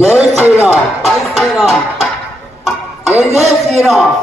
జై శ్రీరామ్, జై శ్రీరామ్, జై జై శ్రీరామ్.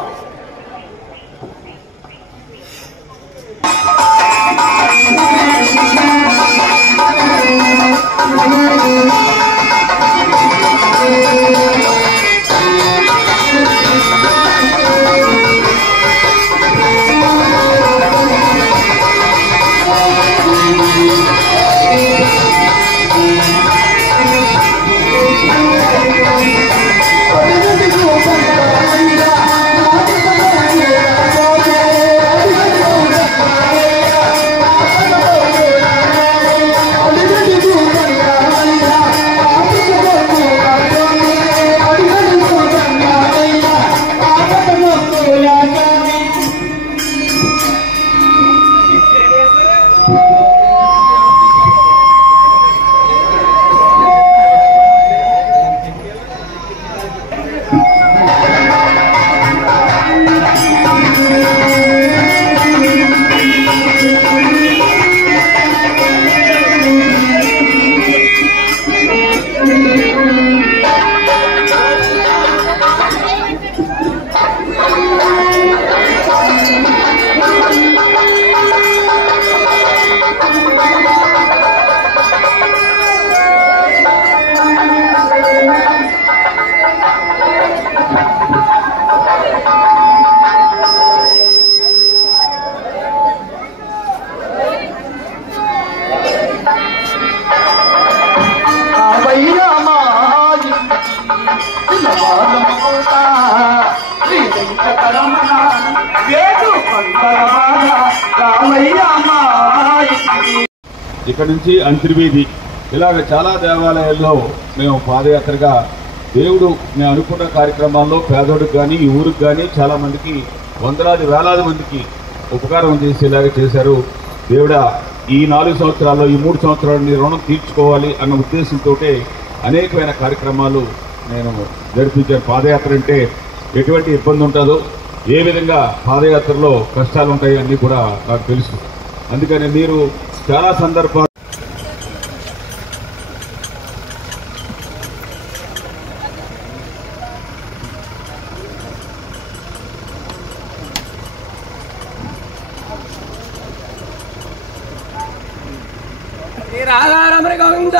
ఇక్కడ నుంచి అంతర్వీధి ఇలాగ చాలా దేవాలయాల్లో మేము పాదయాత్రగా దేవుడు మేము అనుకున్న కార్యక్రమాల్లో పేదోడికి కానీ ఈ ఊరికి కానీ చాలామందికి వందలాది వేలాది మందికి ఉపకారం చేసేలాగా చేశారు. దేవుడా ఈ 4 సంవత్సరాల్లో ఈ 3 సంవత్సరాలు రుణం తీర్చుకోవాలి అన్న ఉద్దేశంతో అనేకమైన కార్యక్రమాలు నేను జరిపించాను. పాదయాత్ర అంటే ఎటువంటి ఇబ్బంది ఉంటుందో, ఏ విధంగా పాదయాత్రలో కష్టాలు ఉంటాయి అన్నీ కూడా నాకు తెలుసు. అందుకని మీరు చాలా సందర్భాలు రాధారమణ గోవింద